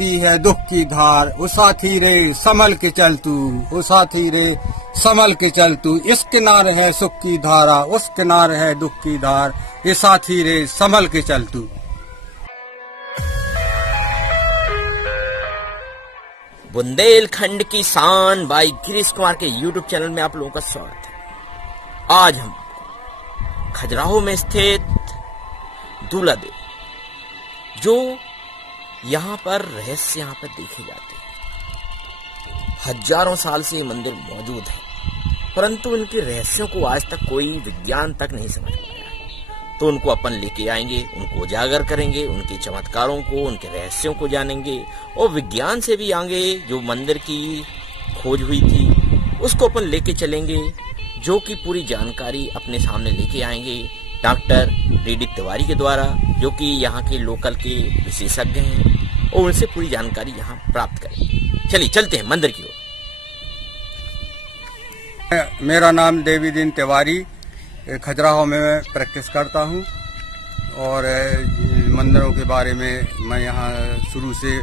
बहती है दुख की धार, ओ साथी रे संभल के चल तू, ओ साथी रे संभल के चल तू। इस किनारे है सुख की धारा, उस किनारे है दुख की धार, ये साथी रे संभल के चल तू। बुंदेलखंड की शान भाई गिरीश कुमार के यूट्यूब चैनल में आप लोगों का स्वागत है। आज हम खजुराहो में स्थित दूल्हा देव, जो यहाँ पर रहस्य यहाँ पर देखे जाते हैं। हजारों साल से ये मंदिर मौजूद है, परंतु इनके रहस्यों को आज तक कोई विज्ञान तक नहीं समझ पाया। तो उनको अपन लेके आएंगे, उनको उजागर करेंगे, उनके चमत्कारों को, उनके रहस्यों को जानेंगे और विज्ञान से भी आगे जो मंदिर की खोज हुई थी उसको अपन लेके चलेंगे, जो कि पूरी जानकारी अपने सामने लेके आएंगे डॉक्टर डी तिवारी के द्वारा, जो कि यहाँ के लोकल के विशेषज्ञ हैं और उनसे पूरी जानकारी यहाँ प्राप्त करेंगे। चलिए चलते हैं मंदिर की ओर। मेरा नाम देवीदीन तिवारी, खजुराहो में मैं प्रैक्टिस करता हूँ और मंदिरों के बारे में मैं यहाँ शुरू से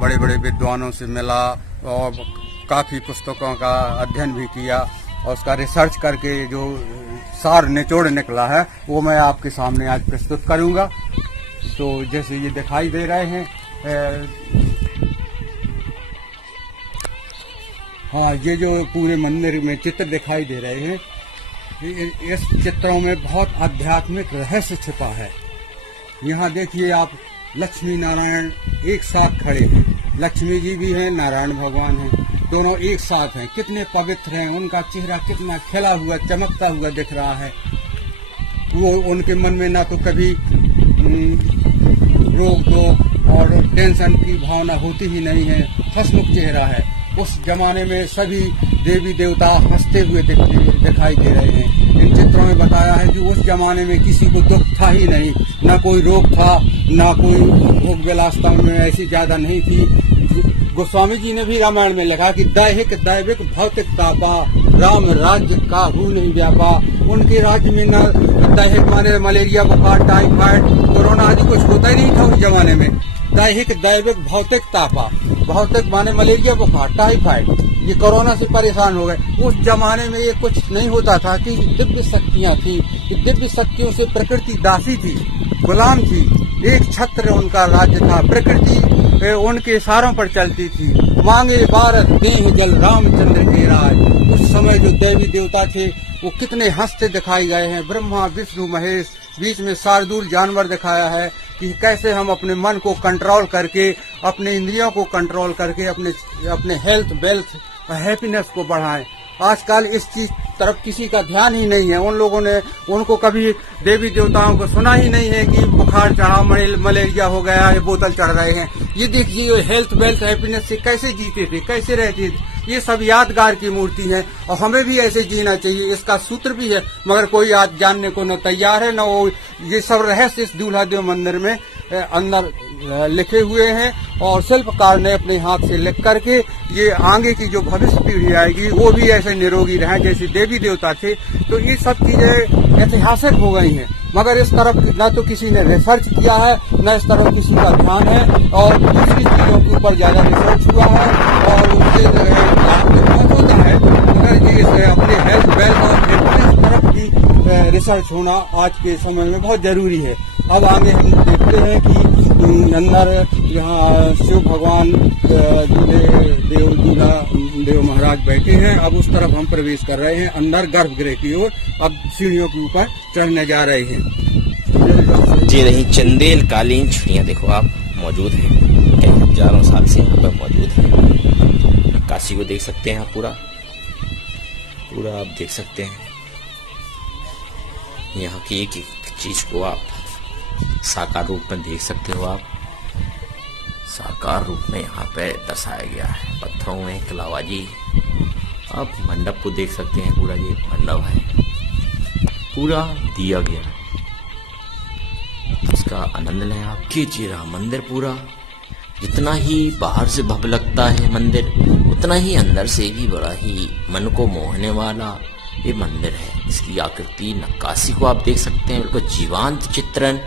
बड़े बड़े विद्वानों से मिला और काफ़ी पुस्तकों का अध्ययन भी किया और उसका रिसर्च करके जो सार निचोड़ निकला है वो मैं आपके सामने आज प्रस्तुत करूँगा। तो जैसे ये दिखाई दे रहे हैं, हाँ, ये जो पूरे मंदिर में चित्र दिखाई दे रहे हैं, इस चित्रों में बहुत आध्यात्मिक रहस्य छिपा है। यहाँ देखिए आप, लक्ष्मी नारायण एक साथ खड़े हैं, लक्ष्मी जी भी हैं, नारायण भगवान हैं, दोनों एक साथ हैं। कितने पवित्र हैं, उनका चेहरा कितना खिला हुआ चमकता हुआ दिख रहा है। वो उनके मन में ना तो कभी रोक टोक और टेंशन की भावना होती ही नहीं है, हंसमुख चेहरा है। उस जमाने में सभी देवी देवता हंसते हुए दिखाई दे रहे हैं। इन चित्रों में बताया है कि उस जमाने में किसी को दुख था ही नहीं, ना कोई रोग था, ना कोई भोग विलासता में ऐसी ज्यादा नहीं थी। गोस्वामी जी ने भी रामायण में लिखा कि दैहिक दैविक भौतिक तापा, राम राज्य काहू नहीं व्यापा। उनके राज्य में न दैहिक माने मलेरिया बुखार टाइफाइड कोरोना आदि कुछ होता ही नहीं था उस जमाने में। दैहिक दैविक भौतिक तापा, भौतिक माने मलेरिया बुखार टाइफाइड, ये कोरोना से परेशान हो गए। उस जमाने में ये कुछ नहीं होता था कि दिव्य शक्तियाँ थी, कि दिव्य शक्तियों से प्रकृति दासी थी, गुलाम थी। एक छत्र उनका राज्य था, प्रकृति उनके इशारों पर चलती थी। मांगे भारत देह जल रामचंद्र के राज। उस समय जो देवी देवता थे वो कितने हंसते दिखाए गए हैं। ब्रह्मा विष्णु महेश, बीच में शार्दूल जानवर दिखाया है कि कैसे हम अपने मन को कंट्रोल करके, अपने इंद्रियों को कंट्रोल करके अपने हेल्थ वेल्थ हैप्पीनेस को बढ़ाएं। आजकल इस चीज तरफ किसी का ध्यान ही नहीं है। उन लोगों ने, उनको कभी देवी देवताओं को सुना ही नहीं है कि बुखार चढ़ा, मलेरिया हो गया, ये बोतल चढ़ रहे हैं। ये देखिए हेल्थ वेल्थ हैप्पीनेस से कैसे जीते थे, कैसे रहते थे। ये सब यादगार की मूर्ति है और हमें भी ऐसे जीना चाहिए। इसका सूत्र भी है, मगर कोई आज जानने को न तैयार है न वो। ये सब रहस्य इस दूल्हा देव मंदिर में अंदर लिखे हुए हैं और शिल्पकार ने अपने हाथ से लिख करके ये आगे की जो भविष्य पीढ़ी आएगी वो भी ऐसे निरोगी रहे जैसे देवी देवता थे। तो ये सब चीजें ऐतिहासिक हो गई हैं, मगर इस तरफ न तो किसी ने रिसर्च किया है, न इस तरफ किसी का ध्यान है और दूसरी चीजों के ऊपर ज्यादा रिसर्च हुआ है और उनसे बहुत होता है, मगर ये अपने हेल्थ वेल्थ और फिटनेस तरफ भी रिसर्च होना आज के समय में बहुत जरूरी है। अब आगे हम देखते हैं कि अंदर यहाँ शिव भगवान दूल्हा देव महाराज बैठे हैं। अब उस तरफ हम प्रवेश कर रहे हैं अंदर गर्भगृह की ओर। अब सीढ़ियों के ऊपर चढ़ने जा रहे हैं। जी नहीं, चंदेल कालीन छड़ियाँ देखो आप मौजूद हैं, कई हजारों साल से यहाँ पर मौजूद है। नक्काशी को देख सकते हैं आप, पूरा आप देख सकते हैं। यहाँ की एक एक चीज को आप साकार रूप में देख सकते हो। आप साकार रूप में यहाँ पे दर्शाया गया है पत्थरों में कलाबाजी। आप मंडप को देख सकते हैं, पूरा ये मंडप है, पूरा दिया गया है। इसका आनंद लें आप। कीजिए रहा मंदिर पूरा, जितना ही बाहर से भव्य लगता है मंदिर, उतना ही अंदर से भी बड़ा ही मन को मोहने वाला ये मंदिर है। इसकी आकृति नक्काशी को आप देख सकते हैं, बिल्कुल जीवंत चित्रण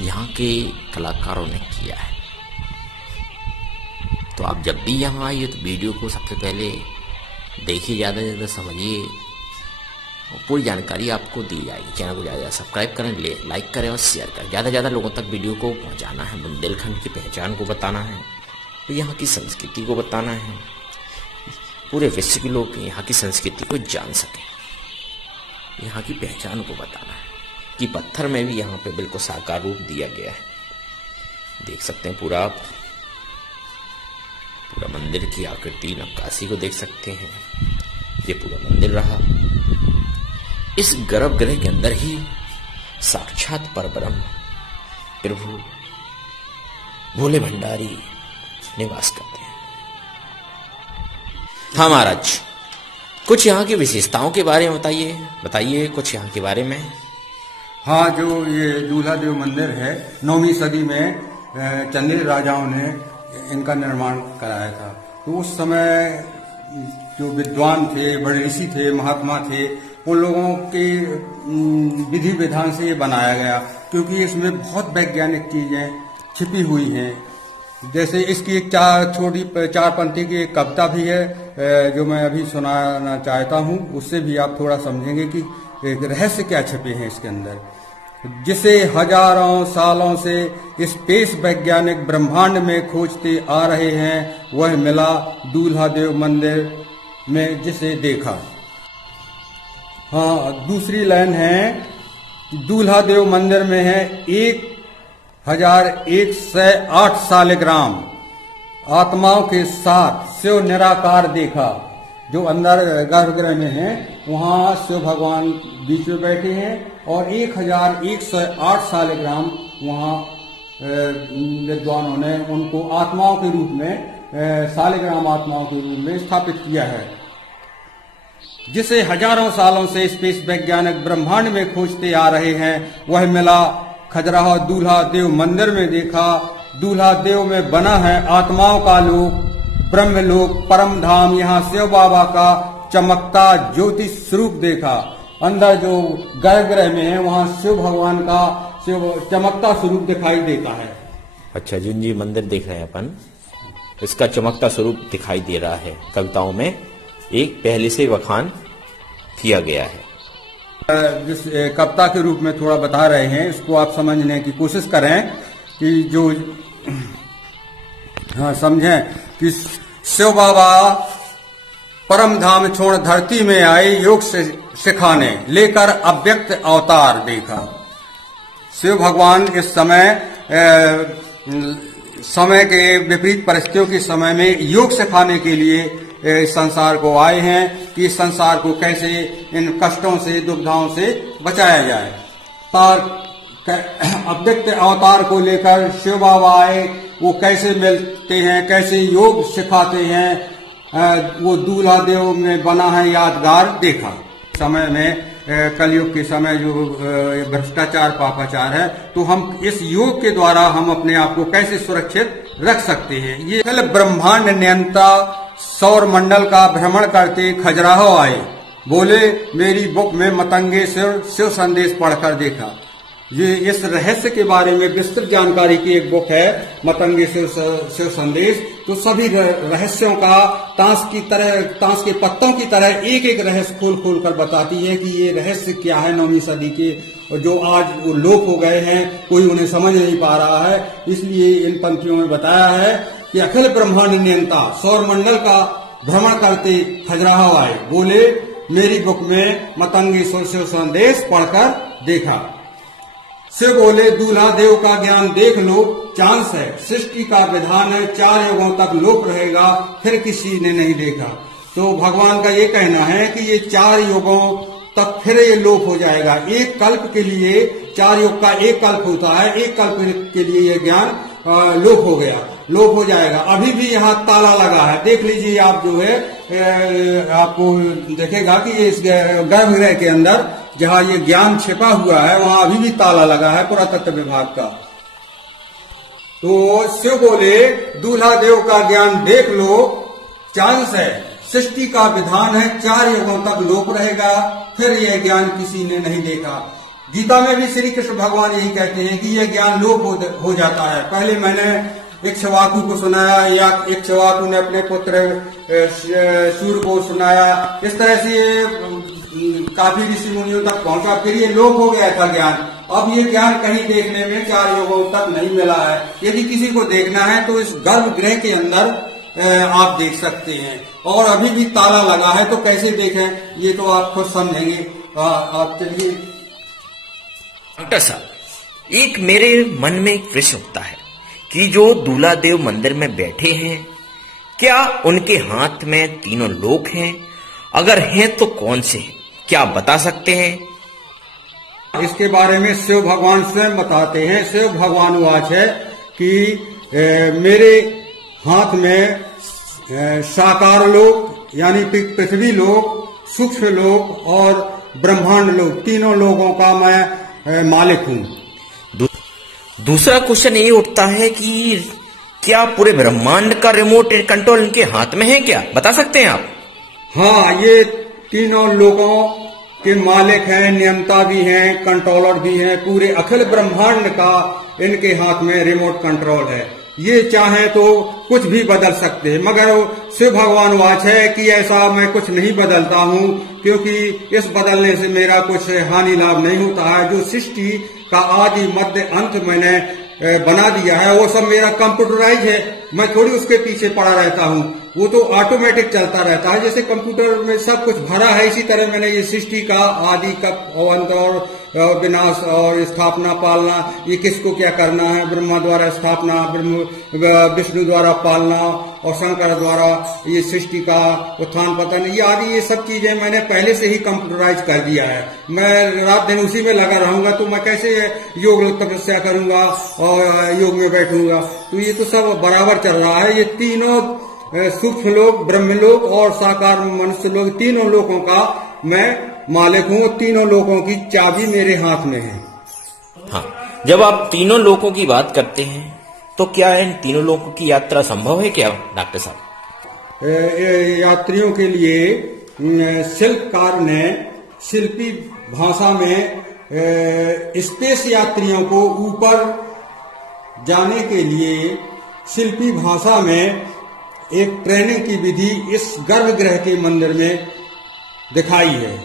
यहाँ के कलाकारों ने किया है। तो आप जब भी यहाँ आइए तो वीडियो को सबसे पहले देखिए, ज़्यादा से ज़्यादा समझिए और पूरी जानकारी आपको दी जाएगी। चैनल को ज़्यादा सब्सक्राइब करें, लाइक करें और शेयर करें। ज़्यादा से ज़्यादा लोगों तक वीडियो को पहुँचाना है। बुंदेलखंड की पहचान को बताना है, तो यहाँ की संस्कृति को बताना है, पूरे विश्व के लोग यहाँ की संस्कृति को जान सकें, यहाँ की पहचान को बताना है कि पत्थर में भी यहाँ पे बिल्कुल साकार रूप दिया गया है। देख सकते हैं पूरा मंदिर की आकृति नक्काशी को देख सकते हैं। ये पूरा मंदिर रहा। इस गर्भगृह के अंदर ही साक्षात परब्रह्म प्रभु भोले भंडारी निवास करते हैं। हाँ महाराज, कुछ यहाँ की विशेषताओं के बारे में बताइए कुछ यहाँ के बारे में। हाँ, जो ये दूल्हा देव मंदिर है 9वीं सदी में चंदेल राजाओं ने इनका निर्माण कराया था। तो उस समय जो विद्वान थे, बड़े ऋषि थे, महात्मा थे, उन लोगों के विधि विधान से ये बनाया गया, क्योंकि इसमें बहुत वैज्ञानिक चीजें छिपी हुई हैं। जैसे इसकी एक छोटी 4 पंक्ति की एक कविता भी है जो मैं अभी सुनाना चाहता हूँ। उससे भी आप थोड़ा समझेंगे कि रहस्य क्या छिपे हैं इसके अंदर। जिसे हजारों सालों से स्पेस वैज्ञानिक ब्रह्मांड में खोजते आ रहे हैं, वह मिला दूल्हा देव मंदिर में जिसे देखा। हाँ, दूसरी लाइन है, दूल्हा देव मंदिर में है 1108 सालिग्राम आत्माओं के साथ शिव निराकार देखा। जो अंदर गर्भगृह में है वहां शिव भगवान बीच में बैठे हैं और 1108 सालिग्राम वहां विद्वानों ने उनको आत्माओं के रूप में सालिग्राम आत्माओं के रूप में स्थापित किया है। जिसे हजारों सालों से स्पेस वैज्ञानिक ब्रह्मांड में खोजते आ रहे हैं, वह मिला खजुराहो दूल्हा देव मंदिर में देखा। दूल्हा देव में बना है आत्माओं का लोक, ब्रह्मलोक, परम धाम। यहाँ शिव बाबा का चमकता ज्योति स्वरूप देखा। अंदर जो गर्भगृह में है वहाँ शिव भगवान का चमकता स्वरूप दिखाई देता है। अच्छा, जिन जी मंदिर देख रहे हैं अपन, इसका चमकता स्वरूप दिखाई दे रहा है। कविताओं में एक पहले से बखान किया गया है। जिस कविता के रूप में थोड़ा बता रहे हैं, इसको आप समझने की कोशिश करें कि जो समझें कि शिव बाबा परम धाम छोड़ धरती में आए, योग से सिखाने लेकर अव्यक्त अवतार देखा। शिव भगवान इस समय के विपरीत परिस्थितियों के समय में योग सिखाने के लिए संसार को आए हैं कि इस संसार को कैसे इन कष्टों से, दुविधाओं से बचाया जाए। अव्यक्त अवतार को लेकर शिव बाबा आए। वो कैसे मिलते हैं, कैसे योग सिखाते हैं, वो दूल्हा देव में बना है यादगार देखा। समय में कलयुग के समय जो भ्रष्टाचार पापाचार है, तो हम इस योग के द्वारा हम अपने आप को कैसे सुरक्षित रख सकते हैं। ये कल ब्रह्मांड नियंता सौर मंडल का भ्रमण करते खजुराहो आए, बोले मेरी बुक में मतंगे शिव संदेश पढ़कर देखा। ये इस रहस्य के बारे में विस्तृत जानकारी की एक बुक है, मतंगे शिव संदेश। तो सभी रहस्यों का ताश के पत्तों की तरह एक एक रहस्य खोल कर बताती है कि ये रहस्य क्या है 9वीं सदी के, और जो आज वो लोप हो गए हैं, कोई उन्हें समझ नहीं पा रहा है। इसलिए इन पंक्तियों में बताया है कि अखिल ब्रह्मांड नियंता सौर मंडल का भ्रमण करते खजुराहो आए, बोले मेरी बुक में मतंगे शिव संदेश पढ़कर देखा। शिव बोले दूल्हा देव का ज्ञान देख लो, चांस है सृष्टि का विधान है, 4 युगों तक लोप रहेगा, फिर किसी ने नहीं देखा। तो भगवान का ये कहना है कि ये 4 युगों तक फिर ये लोप हो जाएगा। एक कल्प के लिए 4 युग का एक कल्प होता है, एक कल्प के लिए ये ज्ञान लोप हो जाएगा। अभी भी यहाँ ताला लगा है, देख लीजिए आप, जो है आपको देखेगा कि ये इस गर्भगृह के अंदर जहाँ ये ज्ञान छिपा हुआ है वहाँ अभी भी ताला लगा है पुरातत्व विभाग का। तो शिव बोले दूल्हा देव का ज्ञान देख लो, चांस है सृष्टि का विधान है, 4 युगों तक लोप रहेगा, फिर यह ज्ञान किसी ने नहीं देखा। गीता में भी श्री कृष्ण भगवान यही कहते हैं कि यह ज्ञान लोप हो जाता है। पहले मैंने इक्ष्वाकु को सुनाया या इक्ष्वाकु ने अपने पुत्र सूर्य को सुनाया। इस तरह से ये काफी ऋषि मुनियों तक पहुंचा। फिर ये लोप हो गया था ज्ञान। अब ये ज्ञान कहीं देखने में 4 युगों तक नहीं मिला है। यदि किसी को देखना है तो इस गर्भगृह के अंदर आप देख सकते हैं, और अभी भी ताला लगा है, तो कैसे देखें ये तो आप खुद समझेंगे। आप चलिए। डॉक्टर साहब, एक मेरे मन में एक प्रश्न उठता है कि जो दूल्हा देव मंदिर में बैठे हैं, क्या उनके हाथ में तीनों लोक हैं? अगर हैं तो कौन से हैं? क्या आप बता सकते हैं? इसके बारे में शिव भगवान स्वयं बताते हैं। शिव भगवान वाच है कि मेरे हाथ में साकार लोक यानी पृथ्वी लोक, सूक्ष्म लोक और ब्रह्मांड लोक, तीनों लोगों का मैं मालिक हूँ। दूसरा क्वेश्चन ये उठता है कि क्या पूरे ब्रह्मांड का रिमोट कंट्रोल इनके हाथ में है? क्या बता सकते हैं आप? हाँ, ये तीनों लोगों के मालिक हैं, नियंता भी हैं, कंट्रोलर भी हैं। पूरे अखिल ब्रह्मांड का इनके हाथ में रिमोट कंट्रोल है। ये चाहे तो कुछ भी बदल सकते हैं, मगर शिव भगवान वाच है कि ऐसा मैं कुछ नहीं बदलता हूँ, क्योंकि इस बदलने से मेरा कुछ हानि लाभ नहीं होता है। जो सृष्टि का आदि मध्य अंत मैंने बना दिया है वो सब मेरा कंप्यूटराइज है। मैं थोड़ी उसके पीछे पड़ा रहता हूँ, वो तो ऑटोमेटिक चलता रहता है। जैसे कंप्यूटर में सब कुछ भरा है, इसी तरह मैंने ये सृष्टि का आदि का अंत और विनाश और स्थापना पालना, ये किसको क्या करना है, ब्रह्मा द्वारा स्थापना, विष्णु द्वारा पालना और शंकर द्वारा ये सृष्टि का उत्थान पतन, ये आदि ये सब चीजें मैंने पहले से ही कंप्यूटराइज कर दिया है। मैं रात दिन उसी में लगा रहूंगा तो मैं कैसे योग तपस्या करूंगा और योग में बैठूंगा? तो ये तो सब बराबर चल रहा है। ये तीनों सूक्ष्म लोक, ब्रह्मलोक और साकार मनुष्य लोक, तीनों लोकों का मैं मालिक हूँ। तीनों लोकों की चाबी मेरे हाथ में है। हाँ, जब आप तीनों लोकों की बात करते हैं तो क्या इन तीनों लोकों की यात्रा संभव है क्या डॉक्टर साहब? यात्रियों के लिए शिल्पकार ने शिल्पी भाषा में स्पेस यात्रियों को ऊपर जाने के लिए शिल्पी भाषा में एक ट्रेनिंग की विधि इस गर्भगृह के मंदिर में दिखाई है।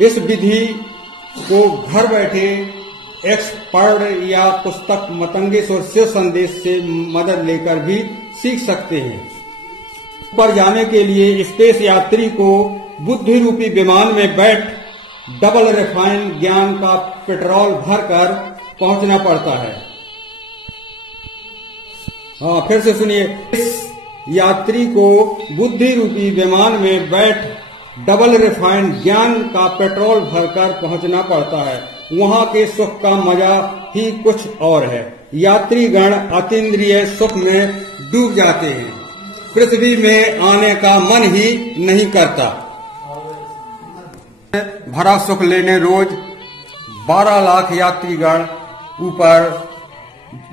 इस विधि को घर बैठे एक्सपर्ट या पुस्तक मतंगेश्वर शिव संदेश से मदद लेकर भी सीख सकते हैं। ऊपर जाने के लिए स्पेस यात्री को बुद्धि रूपी विमान में बैठ डबल रिफाइन ज्ञान का पेट्रोल भरकर पहुंचना पड़ता है। हाँ, फिर से सुनिए। इस यात्री को बुद्धि रूपी विमान में बैठ डबल रिफाइंड ज्ञान का पेट्रोल भरकर पहुंचना पड़ता है। वहां के सुख का मजा ही कुछ और है। यात्रीगण अतीन्द्रिय सुख में डूब जाते हैं, पृथ्वी में आने का मन ही नहीं करता। भरा सुख लेने रोज 12 लाख यात्रीगण ऊपर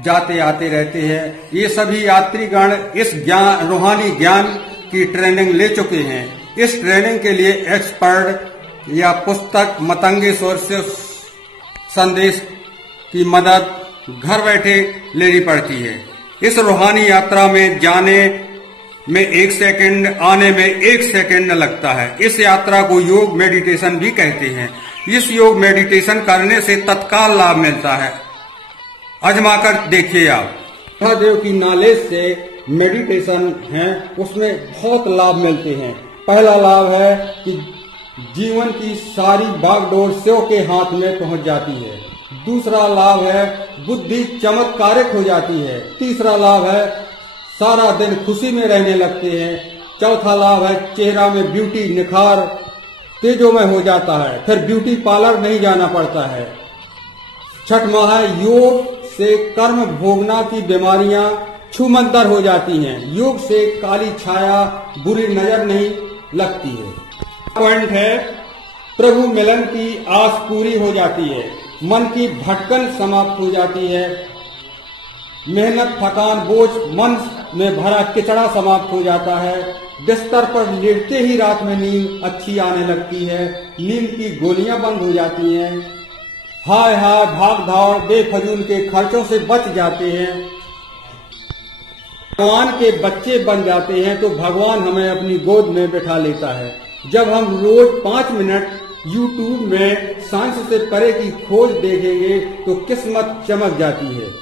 जाते आते रहते हैं। ये सभी यात्रीगण इस ज्ञान, रूहानी ज्ञान की ट्रेनिंग ले चुके हैं। इस ट्रेनिंग के लिए एक्सपर्ट या पुस्तक मतंगेश्वर से संदेश की मदद घर बैठे लेनी पड़ती है। इस रूहानी यात्रा में जाने में 1 सेकंड, आने में 1 सेकंड लगता है। इस यात्रा को योग मेडिटेशन भी कहते हैं। इस योग मेडिटेशन करने से तत्काल लाभ मिलता है। आजमा कर देखिए आप। महादेव की नॉलेज से मेडिटेशन है, उसमें बहुत लाभ मिलते हैं। पहला लाभ है कि जीवन की सारी बागडोर शिव के हाथ में पहुंच जाती है। दूसरा लाभ है बुद्धि चमत्कारिक हो जाती है। तीसरा लाभ है सारा दिन खुशी में रहने लगते हैं। चौथा लाभ है चेहरा में ब्यूटी निखार तेजोमय हो जाता है। फिर ब्यूटी पार्लर नहीं जाना पड़ता है। छठवां है योग से कर्म भोगना की बीमारियां छूमंतर हो जाती हैं। योग से काली छाया बुरी नजर नहीं लगती है। पॉइंट है प्रभु मिलन की आस पूरी हो जाती है। मन की भटकन समाप्त हो जाती है। मेहनत, थकान, बोझ, मन में भरा किचड़ा समाप्त हो जाता है। बिस्तर पर लेटते ही रात में नींद अच्छी आने लगती है। नींद की गोलियां बंद हो जाती हैं। हाय हाय भाग दौड़ बेफजूल के खर्चों से बच जाते हैं, भगवान के बच्चे बन जाते हैं तो भगवान हमें अपनी गोद में बैठा लेता है। जब हम रोज 5 मिनट YouTube में सांस से परे की खोज देखेंगे तो किस्मत चमक जाती है।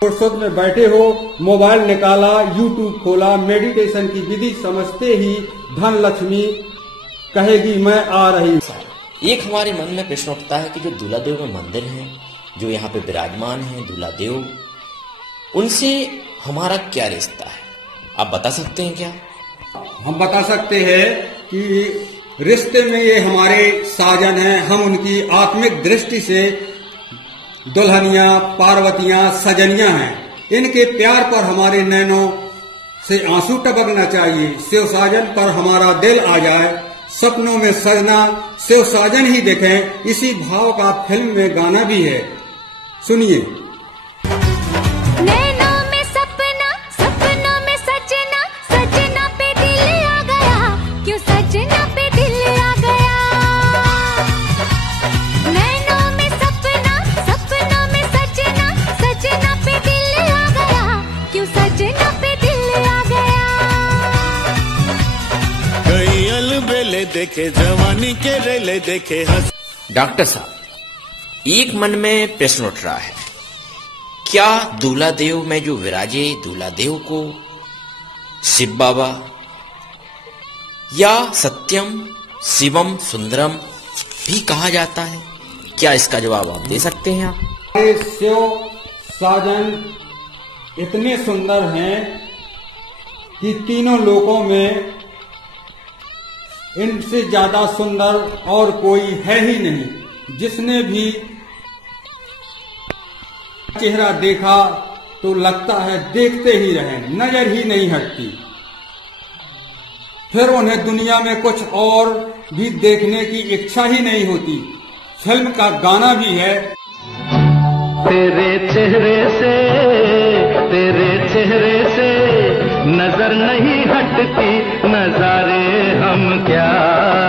फुर्सत में बैठे हो, मोबाइल निकाला, YouTube खोला, मेडिटेशन की विधि समझते ही धन लक्ष्मी कहेगी मैं आ रही। एक हमारे मन में प्रश्न उठता है कि जो दूल्हा देव में मंदिर है, जो यहाँ पे विराजमान है दूल्हा देव, उनसे हमारा क्या रिश्ता है, आप बता सकते हैं क्या? हम बता सकते हैं कि रिश्ते में ये हमारे साजन हैं। हम उनकी आत्मिक दृष्टि से दुल्हनियां, पार्वतियां, सजनियां हैं। इनके प्यार पर हमारे नैनों से आंसू टपकना चाहिए। शिव साजन पर हमारा दिल आ जाए, सपनों में सजना शिव साजन ही देखें, इसी भाव का फिल्म में गाना भी है, सुनिए। देखे जवानी के रेले देखे हंस। डॉक्टर साहब, एक मन में प्रश्न उठ रहा है, क्या दूल्हा देव में जो विराजे दूल्हा देव को शिव बाबा या सत्यम शिवम सुंदरम भी कहा जाता है? क्या इसका जवाब आप दे सकते हैं? आप शिव साजन इतने सुंदर हैं कि तीनों लोकों में इनसे ज्यादा सुंदर और कोई है ही नहीं। जिसने भी चेहरा देखा तो लगता है देखते ही रहे, नजर ही नहीं हटती। फिर उन्हें दुनिया में कुछ और भी देखने की इच्छा ही नहीं होती। फिल्म का गाना भी है, तेरे चेहरे से नजर नहीं हटती, नजारे हम क्या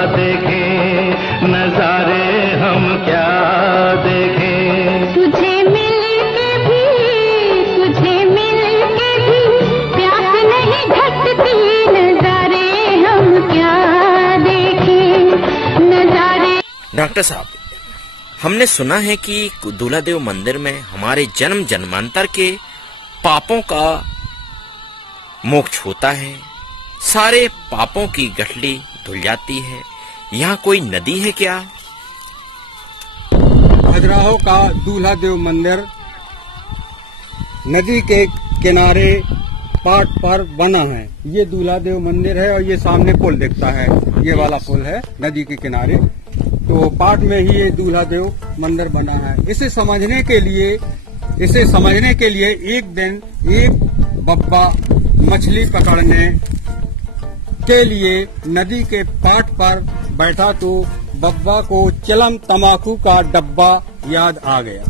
देखें, नजारे हम क्या देखें। तुझे मिलके भी प्यास नहीं घटती, नजारे हम क्या देखें, नजारे। डॉक्टर साहब, हमने सुना है कि दूल्हा देव मंदिर में हमारे जन्म जन्मांतर के पापों का मोक्ष होता है, सारे पापों की गठली धुल जाती है। यहाँ कोई नदी है क्या? खजुराहो का दूल्हा देव मंदिर नदी के किनारे पाट पर बना है। ये दूल्हा देव मंदिर है और ये सामने पुल दिखता है, ये वाला पुल है नदी के किनारे। तो पाट में ही ये दूल्हा देव मंदिर बना है। इसे समझने के लिए एक दिन एक बब्बा मछली पकड़ने के लिए नदी के पाट पर बैठा तो बब्बा को चिलम तमाकू का डब्बा याद आ गया,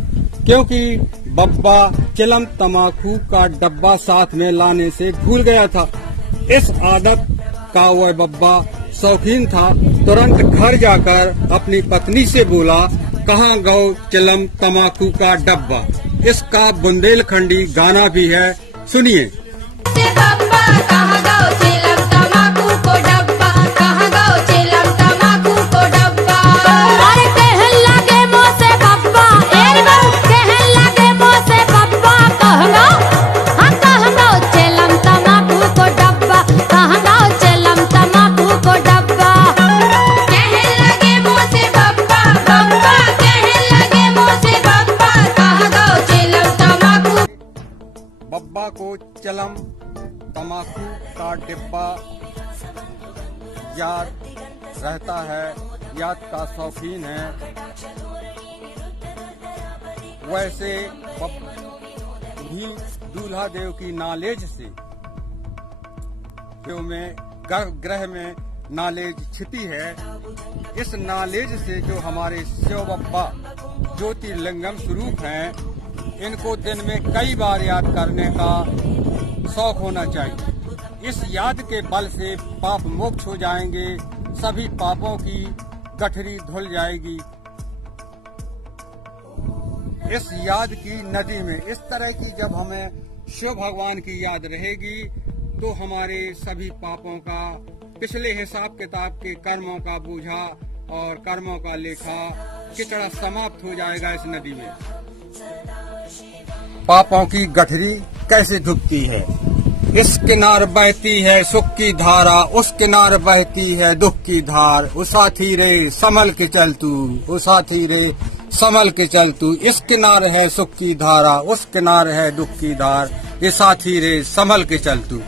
क्योंकि बब्बा चिलम तमाकू का डब्बा साथ में लाने से भूल गया था। इस आदत का वह बब्बा शौकीन था। तुरंत घर जाकर अपनी पत्नी से बोला, कहाँ गौ चिलम तमाकू का डब्बा। इसका बुंदेलखंडी गाना भी है, सुनिए। बब्बा को चिलम तमाकू का डिब्बा याद रहता है, याद का शौकीन है। वैसे भी दूल्हा देव की नॉलेज से में ग्रह में नॉलेज छिपी है। इस नॉलेज से जो हमारे शिव बब्बा ज्योतिर्लिंगम स्वरूप हैं, इनको दिन में कई बार याद करने का शौक होना चाहिए। इस याद के बल से पाप मोक्ष हो जाएंगे, सभी पापों की गठरी धुल जाएगी। इस याद की नदी में। इस तरह की जब हमें शिव भगवान की याद रहेगी तो हमारे सभी पापों का, पिछले हिसाब किताब के कर्मों का बोझा और कर्मों का लेखा किचड़ा समाप्त हो जाएगा इस नदी में। पापों की गठरी कैसे धुकती है, इस किनार बहती है सुख की धारा, उस किनार बहती है दुख की धार। ओ साथी रे संभल के चल तू, ओ साथी रे संभल के चल तू। इस किनार है सुख की धारा, उस किनार है दुख की धार। ये साथी रे संभल के चल तू।